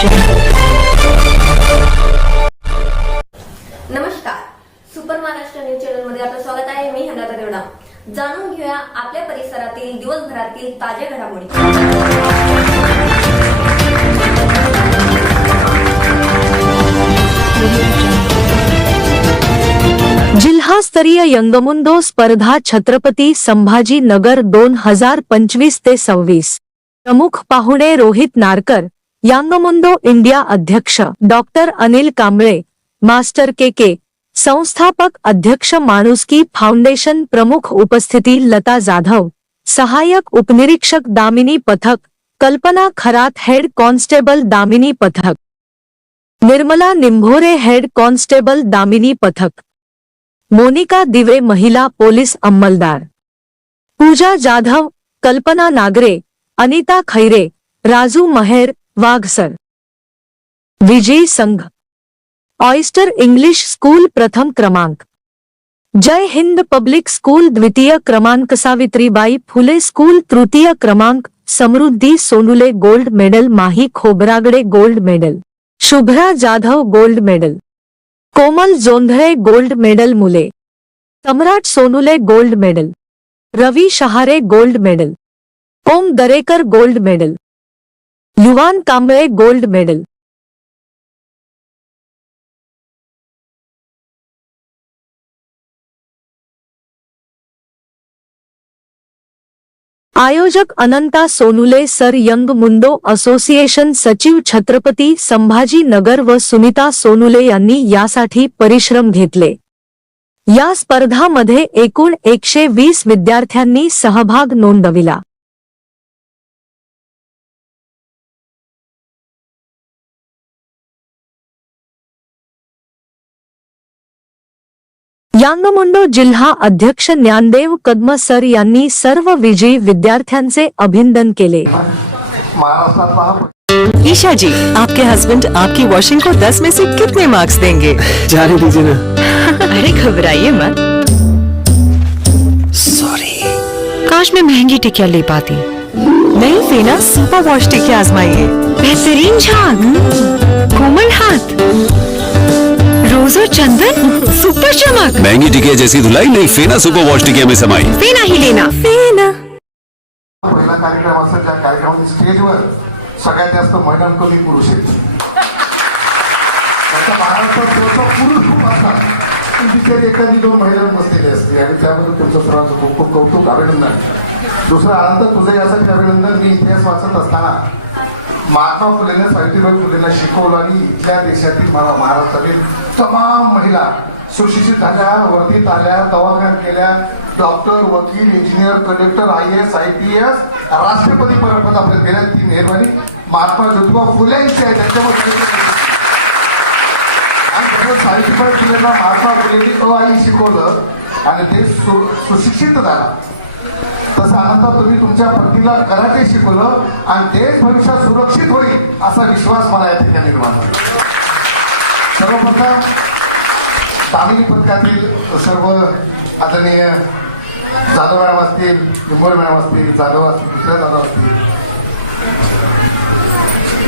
नमस्कार. Super Maharashtra news चॅनलमध्ये आपलं स्वागत आहे. मी हनाता देवडा. जाणून घेऊया आपल्या परिसरातील दिवसभरातील ताज्या घडामोडी. जिल्हास्तरीय यंगमुंदो स्पर्धा छत्रपती संभाजी नगर दोन हजार पंचवीस ते सव्वीस. प्रमुख पाहुणे Rohit Narkar young mundo India अध्यक्ष doctor Anil Kamble, master K K, संस्थापक अध्यक्ष माणुसकी फाउंडेशन प्रमुख उपस्थिती लता जाधव सहाय्यक उपनिरीक्षक दामिनी पथक, कल्पना खरात हेड कॉन्स्टेबल दामिनी पथक, निर्मला निंभोरे हेड कॉन्स्टेबल दामिनी पथक, मोनिका दिवे महिला पोलीस अंमलदार, पूजा जाधव, कल्पना नागरे, अनिता खैरे, राजू महेर वाघसर विजय संघ। ऑयस्टर इंग्लिश स्कूल प्रथम क्रमांक। जय हिंद पब्लिक स्कूल द्वितीय क्रमांक सावित्रीबाई फुले स्कूल तृतीय क्रमांक। Samruddhi Sonule gold medal Mahi Khobragade gold medal Shubhra Jadhav gold medal Komal Jondhale gold medal मुले। Samrat Sonule gold medal Ravi Shahare gold medal Om Darekar gold medal Yuvan Kamble gold medal. आयोजक Ananta Sonule sir young mundo association सचिव छत्रपती संभाजी नगर व सुनीता सोनुले यांनी यासाठी परिश्रम घेतले. या स्पर्धामध्ये एकूण एकशे वीस विद्यार्थ्यांनी सहभाग नोंदविला. यांगमुंडो जिल्हा अध्यक्ष ज्ञानदेव कदम सर यांनी सर्व विजयी विद्यार्थ्यांचे अभिनंदन केले. ईशा जी आपके हस्बैंड आपकी वॉशिंग को 10 में से कितने मार्क्स देंगे? जाने दीजिए ना। अरे घबराइए मत। सॉरी काश मैं महँगी टिकिया ले पाती। नहीं फेना सुपर वॉश टिकिया आजमाइए बेहतरीन झाग। कोमल हाथ। रोज और चंदन सुपर चमक। महंगी टिकिया जैसी धुलाई नहीं फेना सुपर वॉश टिकिया में समाई। फेना ही लेना। फेना। पहिला कार्यक्रम असेल ज्या कार्यक्रमात स्टेजवर सगळ्यात जास्त महिला कमी पुरुष आहेत. त्याचा महाराष्ट्रात सहसा पुरुष खूप असतात. पण बिचारी एखादी दोन महिला बसलेली असते आणि त्याबद्दल तुमचं सर्वांचं खूप खूप कौतुक अभिनंदन. दुसरं आनंद तुझं यासाठी अभिनंदन. मी इतिहास वाचत असताना महात्मा फुलेने सावित्रीबाई फुलेंना शिकवलं आणि इथल्या देशातील मला महाराष्ट्रातील तमाम महिला सुशिक्षित झाल्या वर्धित आल्या दवाखान्यात गेल्या डॉक्टर वकील engineer collector I S I P S राष्ट्रपती पदापर्यंत गेल्या ती मेहरबानी महात्मा ज्योतिबा फुलेंची आहे त्यांच्यामध्ये आणि खरं सावित्रीबाई फुलेंना महात्मा फुलेंनी अ आई शिकवलं आणि ते सु सुशिक्षित झाला. तसं आनंदा तुम्ही तुमच्या पत्नीला कराटे शिकवलं आणि देश भविष्यात सुरक्षित होईल असा विश्वास मला या ठिकाणी निर्माण झाला. सर्वप्रथम तामिनी पथकातील सर्व आदरणीय जाधव मॅडम असतील निंबोर मॅडम असतील जाधव असतील दुसऱ्या जाधव असतील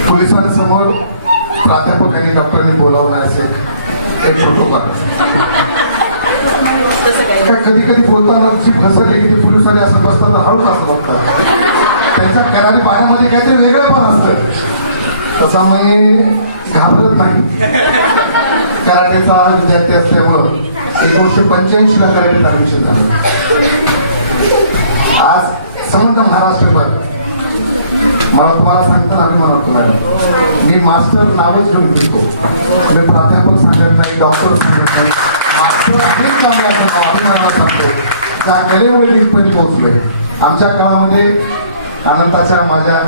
पोलिसांसमोर प्राध्यापकांनी डॉक्टरांनी बोलावलं असेल एक- प्रोटोकॉल कधी कधी बोलताना जी घसरली की पोलिसांनी असं बसतात तर हळूच असं बघतात. त्यांच्या करारी पाण्यामध्ये काहीतरी वेगळं पण असतं. तसा मी घाबरत नाही. कराटेचा विद्यार्थी असल्यामुळं एकोणीसशे पंच्याऐंशी ला कराटेत ऍडमिशन झालं. आज समंत महाराष्ट्रभर. मला तुम्हाला सांगताना आम्ही वाटतो मॅडम मी मास्टर नावच घेऊन फिरतो. मी प्राध्यापक सांगत नाही डॉक्टर सांगत नाही. मास्टर अनेक चांगले असं नाव अभिमानाला सांगतो त्या कलेमुळे तिथपर्यंत पोहोचलोय. आमच्या काळामध्ये अनंताच्या माझ्या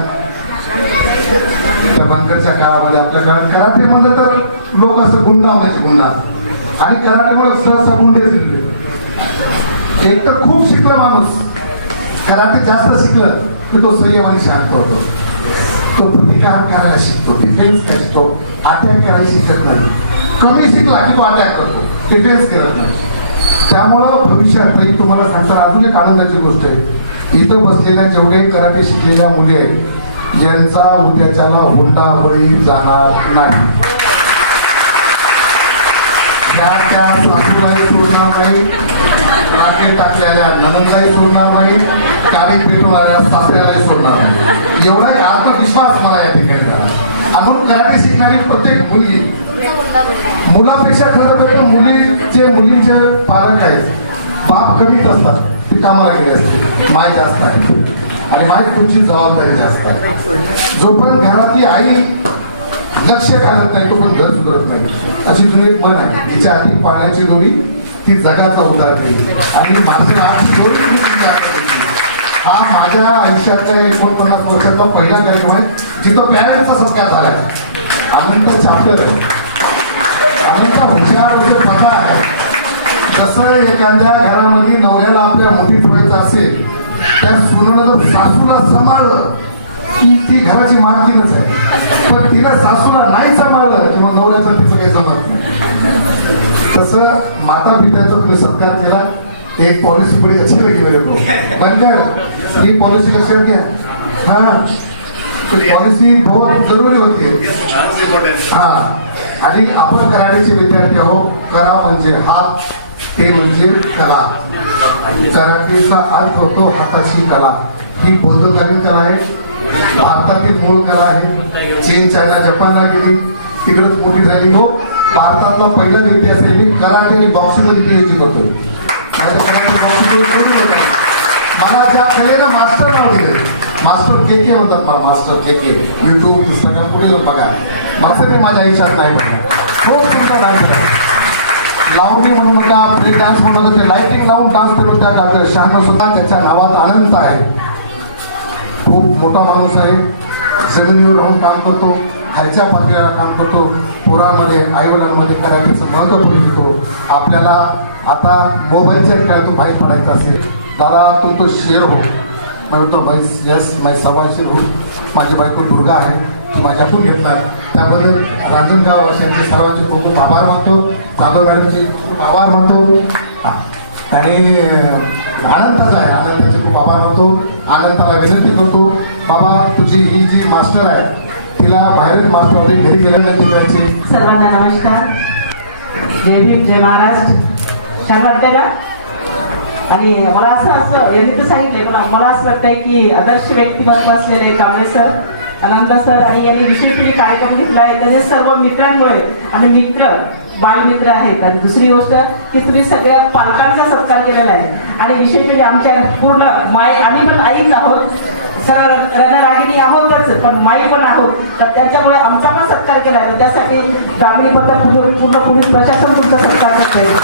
त्या बनकरच्या काळामध्ये आपल्या काळात कराटे म्हणलं तर लोक असं गुंडा होण्याचे गुंडा. आणि कराटेमुळे सहसा गुंडे दिले एक तर खूप शिकला माणूस. कराटे जास्त शिकलं की तो संयम आणि शांत होतो. तो प्रतिकार करायला शिकतो. डिफेन्स शिकतो अटॅक करायला शिकत नाही. कमी शिकला की तो अटॅक करतो. डिफेन्स करत नाही. त्यामुळं भविष्यात तुम्हाला सांगतात अजून एक आनंदाची गोष्ट आहे. इथं बसलेल्या जेवढे कराटे शिकलेल्या मुली आहेत यांचा उद्याच्याला हुंडा बळी जाणार नाही. त्या त्या सासूलाही सोडणार नाही राखे टाकलेल्या ननंदाही सोडणार नाही काळी पेटवणाऱ्या सासऱ्यालाही सोडणार नाही. एवढा आत्मविश्वास मला या ठिकाणी झाला. आणि म्हणून कराटे शिकणारी प्रत्येक मुलगी मुलापेक्षा खरं तर मुलीचे मुलींचे पालक आहेत. बाप कमीच असतात ते कामाला गेले असते. माय जास्त आहे. आणि माय तुमची जबाबदारी जास्त आहे. जोपर्यंत घरातली आई लक्ष घालत नाही तो पण घर सुधारत नाही. अशी जुनी एक मन आहे. तिच्या आधी पाण्याची दोरी ती जगाचा उदार केली आणि मार्शल आर्टची दोरी तुम्ही तिच्या हा माझ्या आयुष्यातल्या एकोणपन्नास वर्षातला पहिला कार्यक्रम आहे जिथं पॅरेंटचा सत्कार झाला अनंत चाप्टर आहे. अनंत हुशार होते पता आहे. जसं एखाद्या घरामध्ये नवऱ्याला आपल्या मोठी ठेवायचं असेल त्या सुनेनं जर सासूला सांभाळलं ती ती घराची मालकीनच आहे. पण तिनं सासूला नाही सांभाळलं किंवा नवऱ्याचं तिचं काही जमत नाही. तसं माता पित्याचा तुम्ही सत्कार केला ते एक पॉलिसी पुढे अच्छी लगी मेरे को बनकर ही पॉलिसी लक्षात घ्या. हा. पॉलिसी बहुत जरुरी होती. हा. आणि आपण कराडीचे विद्यार्थी आहो करा म्हणजे हात ते म्हणजे कला. कराटेचा अर्थ होतो हाताची कला. ही बौद्धकालीन कला आहे. भारतातील मूळ कला आहे. चीन चायना जपानला गेली. तिकडंच मोठी झाली. तो भारतातला पहिला व्यक्ती असेल. मी कराटे आणि बॉक्सिंगमध्ये पीएचडी करतो नाही तर कराटे बॉक्सिंगमध्ये मला ज्या कलेनं मास्टर नाव दिलं मास्टर के के म्हणतात मला. Master K K. YouTube Instagram कुठे जाऊन बघा. मला ते माझ्या आयुष्यात नाही पडलं खूप सुंदर डान्स आहे. लावणी म्हणू नका. ब्रेक डान्स म्हणू नका. ते लाईटिंग लावून डान्स करून त्या डॉक्टर शहानं सुद्धा त्याच्या नावात अनंत आहे. खूप मोठा माणूस आहे. जमिनीवर राहून काम करतो खालच्या पातळीला काम करतो पोरामध्ये आईवडिलांमध्ये कराटेचं महत्त्व करून देतो आपल्याला आता मोबाईलच्या खेळातून बाहेर पडायचं असेल दादा तुम तो शेर हो मी म्हणतो बाई यस माय सभाशीर हो माझी बायको दुर्गा आहे ती माझ्याकडून घेतला त्याबद्दल रांजणगाव यांचे सर्वांचे खूप खूप आभार मानतो. जाधव मॅडमचे खूप आभार मानतो. हां. आणि आनंदाचा आहे. आनंदाचे खूप आभार होतो आनंदाला विनंती करतो बाबा तुझी ही जी मास्टर आहे तिला बाहेरच मास्टर होती घरी गेल्या विनंती करायची. सर्वांना नमस्कार. जय भीम जय महाराष्ट्र. छान वाटतंय का आणि मला असं असं यांनी तर सांगितलंय मला मला असं वाटतंय की आदर्श व्यक्तिमत्व असलेले कांबळे सर आनंद सर आणि यांनी विशेष म्हणजे कार्यक्रम घेतला आहे. तर हे सर्व मित्रांमुळे आणि मित्र बालमित्र आहेत. आणि दुसरी गोष्ट की तुम्ही सगळ्या पालकांचा सत्कार केलेला आहे. आणि विशेष म्हणजे आमच्या पूर्ण माय आम्ही पण आईच आहोत. सरळ रणरागिणी आहोतच पण माई पण आहोत. तर त्यांच्यामुळे आमचा पण सत्कार केला आहे. तर त्यासाठी दामिनी पद्धत पूर्ण पोलीस प्रशासन तुमचा सत्कार करते आहे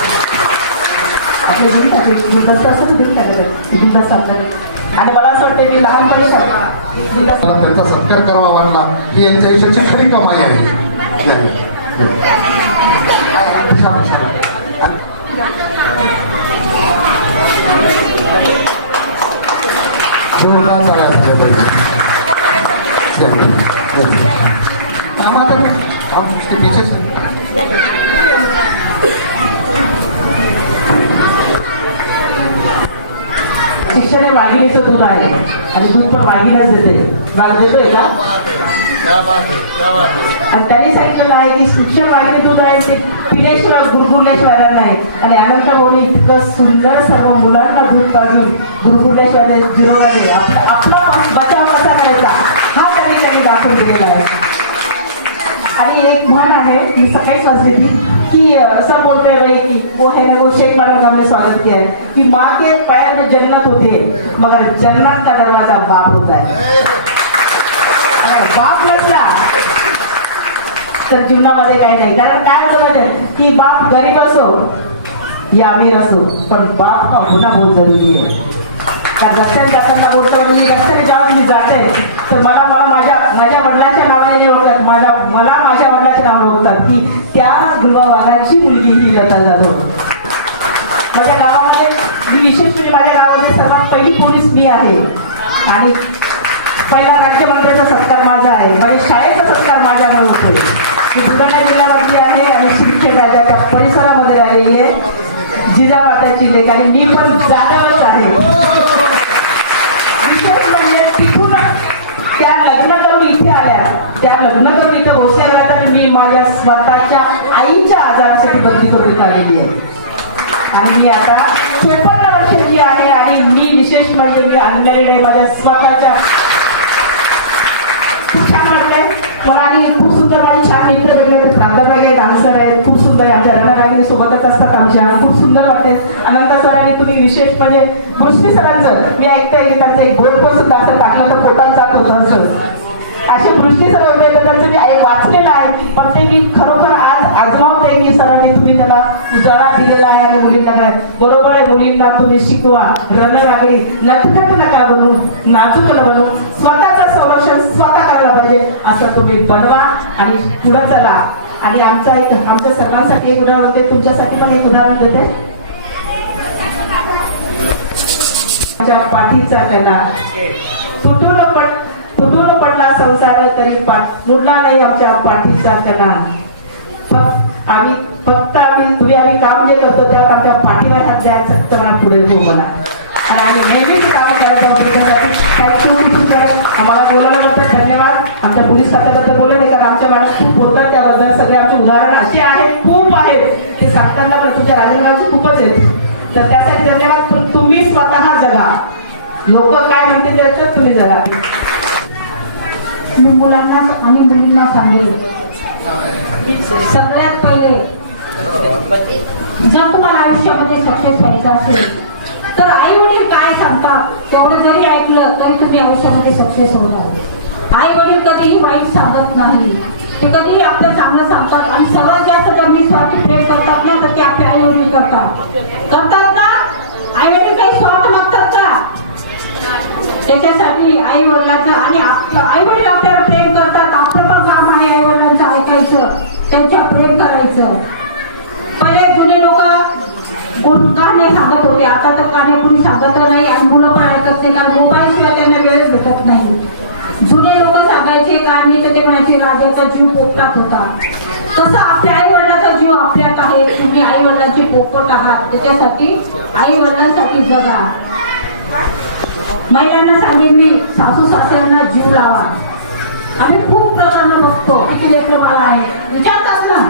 आपलं देऊन टाकले गुलदस्ता असं तर देऊन टाकत गुलदस्ता आपल्याकडे आणि मला असं वाटतं मी लहानपणी शाळेत त्यांचा सत्कार करावा वाटला. ही यांच्या आयुष्याची खरी कमाई आहे. या, या. छान, जोरदार चाल्या झाल्या पाहिजे या, काम आता नाही. काम उसके पीछे शिक्षण हे वाघिणीचं दूध आहे आणि दूध पण वाघिणीच देते वाघ देतोय का आणि त्यांनी सांगितलेलं आहे की शिक्षण वाघिणी दूध आहे ते पिण्याशिवाय गुरगुरल्याशिवाय आहे आणि अनंत मोहन इतकं सुंदर सर्व मुलांना दूध पाजून गुरगुरल्याशिवाय ते जिरोगा आपला आपला बचाव कसा करायचा हा त्यांनी त्यांनी दाखवून दिलेला आहे. आणि एक म्हण आहे मी सकाळीच वाचली ती की अ, सब बोलते हैं भाई कि वो है ना वो शेख मैडम का हमने स्वागत किया है कि माँ के पैर में जन्नत होती है मगर जन्नत का दरवाजा बाप होता. है बाप नसला. तर जीवनामध्ये काही नाही. कारण काय होतं माहिती आहे? की बाप गरीब असो या अमीर असो पण बाप का होणं बहुत जरुरी आहे. कारण रस्त्याने जाताना बोलतो मी रस्त्याने जेव्हा मी जाते. तर मला मला माझ्या माझ्या वडिलाच्या नावाने नाही ओळखतात माझ्या मला माझ्या वडिलाच्या नावाने ओळखतात की त्या गुलबा मुलगी ही लता जाधव. माझ्या गावामध्ये मी विशेष म्हणजे माझ्या गावामध्ये सर्वात पहिली पोलीस मी आहे. आणि पहिला राज्यमंत्र्याचा सत्कार माझा आहे. म्हणजे शाळेचा सत्कार माझ्यामुळे होतोय. मी बुलढाणा जिल्ह्यामधली आहे आणि शिक्षक राजाच्या परिसरामध्ये राहिलेली आहे. जिजामाताची लेख आणि मी पण जाणारच आहे. विशेष म्हणजे तिथून त्या लग्न त्या लग्न करून इथं बसायला तर मी माझ्या स्वतःच्या आईच्या आजारासाठी बदली करून आलेली आहे. आणि मी आता चोपन्न वर्षाची आहे आणि मी विशेष म्हणजे मी अनमॅरिड आहे. माझ्या स्वतःच्या खूप छान वाटलंय मला आणि खूप सुंदर माझे छान मित्र भेटले प्राध्यापक आहे डान्सर आहेत खूप सुंदर आहे आमच्या रणरागिनी सोबतच असतात आमच्या खूप सुंदर वाटते अनंता सर आणि तुम्ही विशेष म्हणजे पृथ्वी सरांचं मी ऐकतंय की त्यांचं एक बोर्ड पण सुद्धा असं टाकलं तर पोटात जात होतं असं. अशी दृष्टी सर त्यांचं मी वाचलेलं आहे. पण ते मी खरोखर आज आजमावते की सरांनी तुम्ही त्याला उजाळा दिलेला आहे आणि मुलींना काय? बरोबर आहे मुलींना तुम्ही शिकवा. रणरागडी नटखट नका बनू. नाजूक न बनू. स्वतःचं संरक्षण स्वतः करायला पाहिजे. असं तुम्ही बनवा आणि पुढे चला. आणि आमचा एक आमच्या सर्वांसाठी एक उदाहरण होते तुमच्यासाठी पण एक उदाहरण देते. माझ्या पाठीचा कला. तुटून पण तुटून पडला संसार तरी पाठ नाही आमच्या पाठीचा कणा. फक्त आम्ही फक्त आम्ही तुम्ही आम्ही काम जे करतो त्यात आमच्या पाठीवर हात द्यायचं सक्त म्हणा पुढे हो मला. आणि आम्ही नेहमीच काम करत आहोत तुमच्यासाठी थँक्यू आम्हाला बोलायला धन्यवाद. आमच्या पोलीस खात्याबद्दल बोललं नाही कारण आमच्या मॅडम खूप बोलतात त्याबद्दल. सगळे आमचे उदाहरण असे आहेत खूप आहेत. ते सांगताना पण तुमच्या राजनगावचे खूपच आहेत. तर त्यासाठी धन्यवाद पण तुम्ही स्वतः जगा. लोक काय म्हणतील त्याच्यात तुम्ही जगा. मी मुलांना आणि मुलींना सांगेल सगळ्यात पहिले जर तुम्हाला आयुष्यामध्ये सक्सेस व्हायचं असेल तर आई वडील काय सांगतात? तेवढं जरी ऐकलं तरी तुम्ही आयुष्यामध्ये सक्सेस होणार. आई वडील कधीही वाईट सांगत नाही. ते कधीही आपलं चांगलं सांगतात आणि सर्वात जास्त जर स्वार्थ प्रेम करतात ना तर ते आपले आई वडील करतात. करतात ना? आई वडील काही स्वार्थ मागतात त्याच्यासाठी आई वडिलांचं आणि आई वडील आपल्याला प्रेम करतात. आपलं पण काम आहे आई वडिलांचं ऐकायचं त्यांच्या प्रेम करायचं. पहिले जुने लोक गाणे सांगत होते. आता तर गाणे कुणी सांगत नाही आणि मुलं पण ऐकत नाही कारण मोबाईल शिवाय त्यांना वेळच भेटत नाही. जुने लोक सांगायचे गाणी तर ते म्हणायचे राजाचा जीव पोपटात होता. तसं आपल्या आई वडिलाचा जीव आपल्यात आहे. तुम्ही आई वडिलांची पोपट आहात. त्याच्यासाठी आई वडिलांसाठी जगा. महिलांना सांगेन मी सासू सासऱ्यांना जीव लावा. आम्ही खूप प्रकरण बघतो किती लेकर मला आहे विचारतात ना.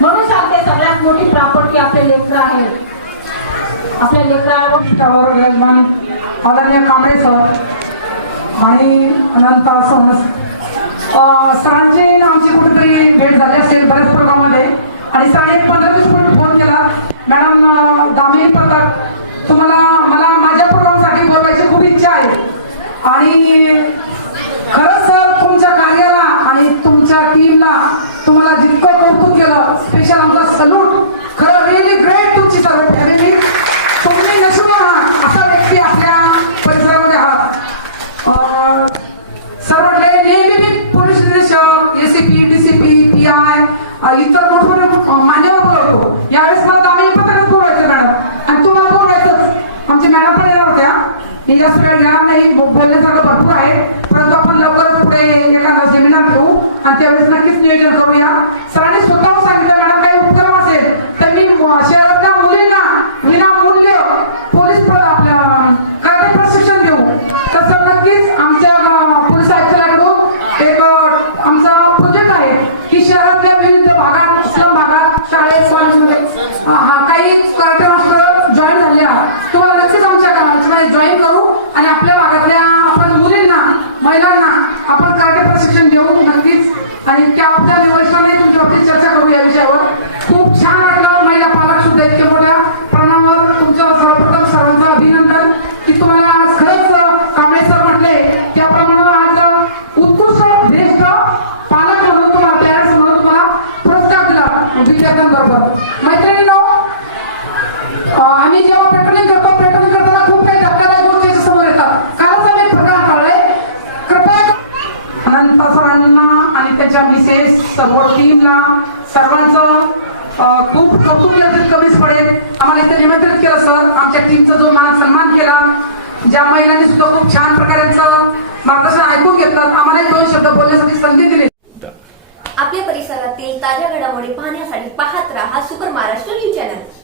म्हणून सांगते सगळ्यात मोठी प्रॉपर्टी आपले लेकर आहे आपल्या लेकरावर यजमान आदरणीय कांबळे सर आणि अनंत सोनस. सरांची आमची कुठेतरी भेट झाली असेल बऱ्याच प्रोग्राममध्ये आणि सरांनी पंधरा दिवसापूर्वी फोन केला. मॅडम दामिनी पथक तुम्हाला मला माझ्या खूप इच्छा आहे. आणि खरंच सर तुमच्या कार्याला आणि तुमच्या टीमला तुम्हाला जितकं कौतुक केलं स्पेशल आमचा सल्यूट खरं रिअली ग्रेट तुमची सर्व फॅमिली तुम्ही नसून आहात असा व्यक्ती आपल्या परिसरामध्ये आहात. सर्व नेहमी मी पोलीस निरीक्षक एसीपी डीसीपी पी आय इतर मोठमोठे मान्यवर बोलवतो. यावेळेस मला दामिनी पत्रकच बोलवायचं मॅडम आणि तुम्हाला बोलवायचंच आमच्या मॅडम पण येणार होत्या वेळ घेणार नाही बोलण्यासारखं भरपूर आहे. परंतु आपण लवकरच पुढे एखादा सेमिनार घेऊ आणि त्यावेळेस नक्कीच नियोजन करूया. सरांनी स्वतः सांगितलं मॅडम काही उपक्रम असेल तर मी शहरातल्या मुलींना विनामूल्य पोलीस आपल्या कराटे प्रशिक्षण देऊ. तसं नक्कीच आमच्या पोलीस आयुक्तालयाकडून एक आमचा प्रोजेक्ट आहे की शहरातल्या विविध भागात स्लम भागात शाळेत कॉलेजमध्ये हा काही कार्यक्रम तुम्हाला नक्कीच आमच्या याच्यामध्ये म्हणजे जॉईन करू आणि आपल्या भागातल्या आपण मुलींना महिलांना आपण कराटे प्रशिक्षण देऊ नक्कीच आणि त्या आपल्या निवडणुकीने तुमच्या बाबतीत चर्चा करू या विषयावर. समोर टीमला सर्वांचं खूप कौतुक केलं कमीच पडेल. आम्हाला इथे निमंत्रित केलं सर. आमच्या टीमचा जो मान सन्मान केला ज्या महिलांनी सुद्धा खूप छान प्रकारांचं मार्गदर्शन ऐकून घेतलं आम्हाला दोन शब्द बोलण्यासाठी संधी दिली. आपल्या परिसरातील ताज्या घडामोडी पाहण्यासाठी पाहत राहा सुपर महाराष्ट्र न्यूज चॅनल.